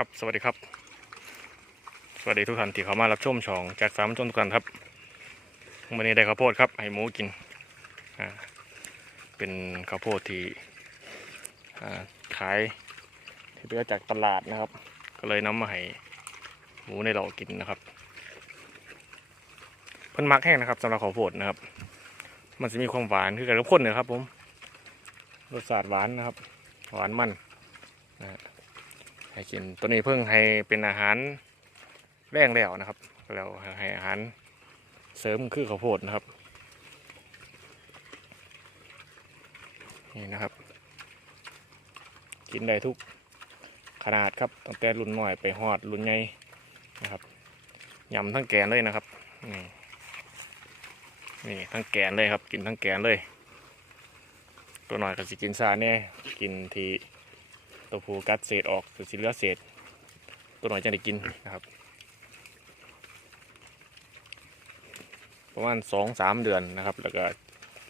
ครับ สวัสดีครับ สวัสดีทุกท่านที่เข้ามารับชมช่องจากสามชนทุกท่านครับวันนี้ได้ข้าวโพดครับให้หมูกินอ่าเป็นข้าวโพดที่อ่าขายที่เลือจากตลาดนะครับ ก็เลยนำมาให้หมูในเรากินนะครับเพิ่นมักแห้งนะครับสำหรับข้าวโพดนะครับ มันจะมีความหวานคือกับข้นนะครับผมรสชาติหวานนะครับ หวานมันนะฮะ ให้กินตัวนี้เพิ่งให้เป็นอาหารแรงแล้วนะครับ แล้วให้อาหารเสริมคือข้าวโพดนะครับนี่นะครับ กินได้ทุกขนาดครับตั้งแต่รุ่นน้อยไปหอดรุ่นใหญ่นะครับยำทั้งแกนเลยนะครับนี่นี่ทั้งแกนเลยครับ กินทั้งแกนเลย ตัวหน่อยก็สิกินซาแน่กินที ตัวผู้กัดเศษออกสีเหลือเศษ ตัวหน่อยจะได้กินนะครับ ประมาณสองสามเดือนนะครับ แล้วก็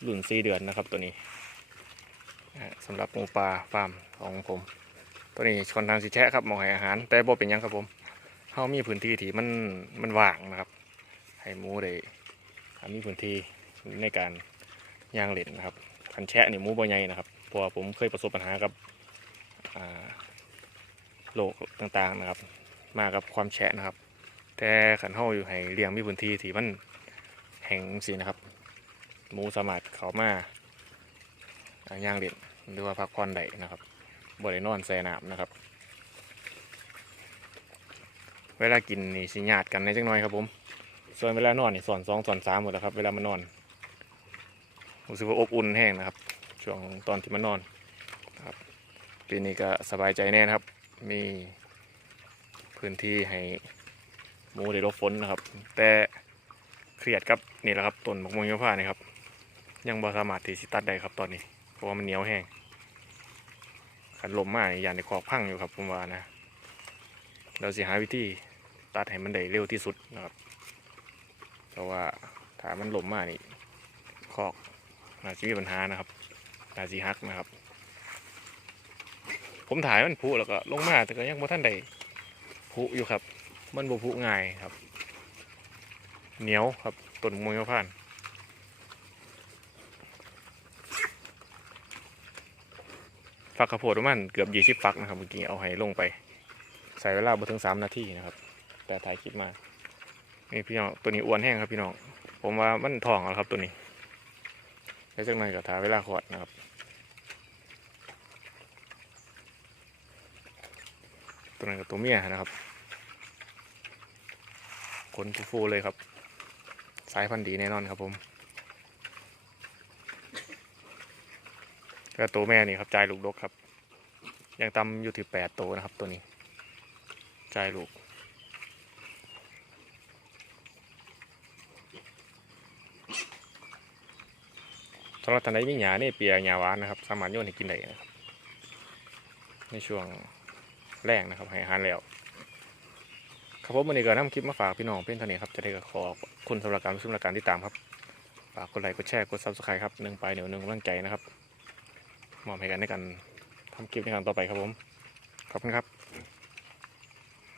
รุ่นสี่เดือนนะครับตัวนี้สำหรับหมูปลาฟาร์มของผม ตัวนี้ค่อนข้างสิแชะครับหมองให้อาหาร แต่บ่เป็นยังครับผมเขามีพื้นที่ที่มันมันว่างนะครับ ให้หมูได้มีพื้นที่ในการย่างเล่นนะครับคันแชะนี่หมูบ่ใหญ่นะครับเพราะว่าผมเคยประสบปัญหากับ โรคต่างๆนะครับ มากับความแฉะนะครับ แต่ขันเฮาอยู่ให้เลี้ยงมีพื้นที่ที่มันแห้งสินะครับหมูสามารถเขามาอย่างเด่นหรือว่าพักผ่อนได้นะครับบ่ได้นอนแซน้ำนะครับ เวลากินนี่สิญาติกันในจังน้อยครับผม ส่วนเวลานอนนี่สอนสองสอนสามหมดแล้วครับ เวลามันนอนรู้สึกว่าอบอุ่นแห้งนะครับ ช่วงตอนที่มันนอน ปีนี้ก็สบายใจแน่นครับ มีพื้นที่ให้หมูได้หลบฝนนะครับ แต่เครียดครับนี่แหละครับต้นมะม่วงยมพร้านี่ครับ ยังบ่สามารถที่สิตัดได้ครับตอนนี้ เพราะว่ามันเหนียวแห้งขันลมมานี่ยานในคอกพังอยู่ครับผมว่านะ เราสิหาวิธีตัดให้มันได้เร็วที่สุดนะครับ เพราะว่าถ้ามันลมมากนี่คอกน่าจะมีปัญหานะครับน่าสิหักนะครับ ผมถ่ายมันผุแล้วก็ลงมาแต่ก็ยังบ่ท่านใดผุอยู่ครับ มันบ่ผุง่ายครับ เหนียวครับต้นมวยมะพานฝักข้าวโพดประมาณเกือบยี่สิบฝักนะครับเมื่อกี้เอาให้ลงไป ใส่เวลาบ่ถึงสามนาทีนะครับ แต่ถ่ายคลิปมานี่พี่น้องตัวนี้อ้วนแห้งครับพี่น้อง ผมว่ามันทองแล้วครับตัวนี้แล้วจากนั้นก็ถ่ายเวลาขวดนะครับ ตัวนั้นกับตัวเมียนะครับขนฟูๆเลยครับ สายพันธุ์ดีแน่นอนครับผมแล้วตัวแม่นี่ครับจ่ายลูกดกครับ ยังตำอยู่ที่แปดตัวนะครับ ตัวนี้จ่ายลูกสำหรับท่านใดมีหยาเนี่ยเปียหยาหวานนะครับ สามารถโยนให้กินได้นะครับ ในช่วง แรงนะครับให้อาหารแล้วครับผมวันนี้ก็นำคลิปมาฝากพี่น้องเพื่อนท่านี้ครับจะได้ก็ขอบคุณสำหรับการชมรายการที่ตามครับฝากกดไลค์กดแชร์กดซับสไครต์ครับหนึ่งไปเหนียวหนึ่งกำลังใจนะครับมอบให้กันในการทำคลิปในครั้งต่อไปครับผมขอบคุณครับ